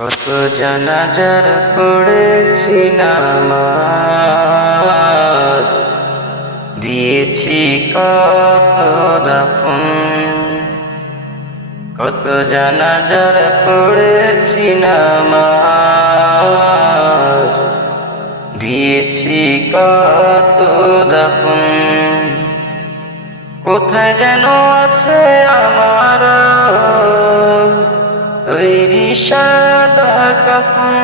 কত জানাজার পড়েছি নামাজ, দিয়েছি কত দাফন। কত জানাজার পড়েছি নামাজ, দিয়েছি কত দাফন। কোথায় যেন আছে আমার তৈরি সাদা কাফন,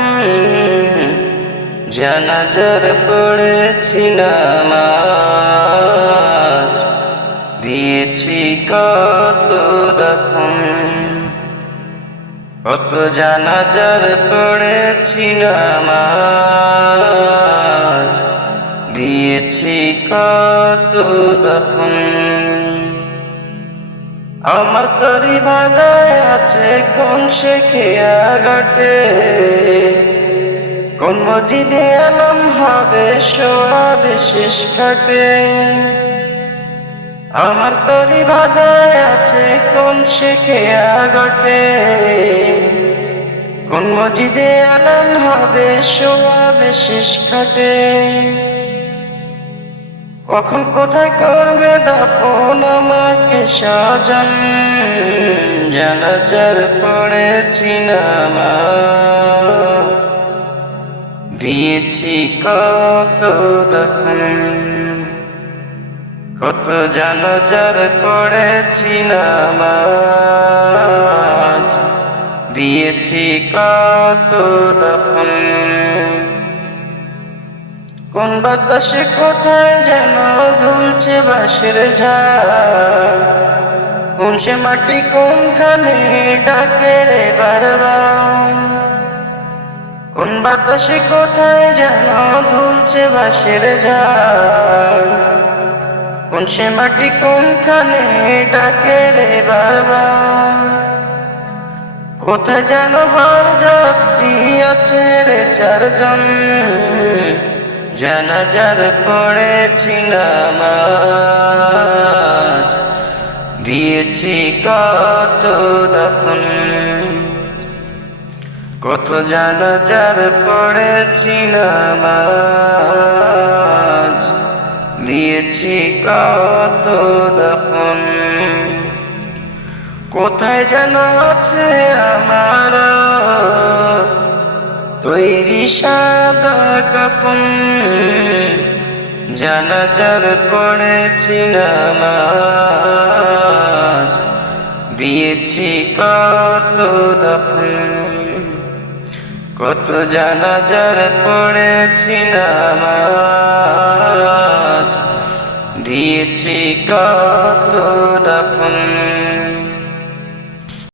জানাজার পড়েছি নামাজ, দিয়েছি কত দাফন। কত জানাজার পড়েছি নামাজ, দিয়েছি কত দাফন। আমার তরি বাঁধায় আছে কোন শেখিয়া ঘাটে, কোন মসজিদে আলম হবে সোয়াবে শেষ ঘাটে। আমার তরি বাঁধায় আছে কোন শেখিয়া ঘাটে, কোন মসজিদে আলম হবে সোয়াবে শেষ ঘাটে। কখন কোথায় করবে দাফন আমাকে সাজান, জানাজার পড়েছি নামাজ, দিয়েছি কত দাফন। কত জানাজার পড়েছি নামাজ, দিয়েছি কত দাফন। কোন বাতাসে কোথায় যেন দুলছে বাঁশের ঝাড়, কোন সে মাটি কোনখানে ডাকে রে বারবার। কোন বাতাসে কোথায় যেন দুলছে বাঁশের ঝাড়, কোন সে মাটি কোনখানে ডাকে রে বারবার। কোথায় যেন বার যাত্রী আছে রে চারজন, জানাজার পড়েছি নামাজ, দিয়েছি কত দাফন। কত জানাজার পড়েছি নামাজ, দিয়েছি কত দাফন। কোথায় যেন আছে আমার তৈরি সাদা কাফন, জানাজার পড়েছি নামাজ, দিয়েছি কত দাফন। কত জানাজার পড়েছি নামাজ, দিয়েছি কত দাফন।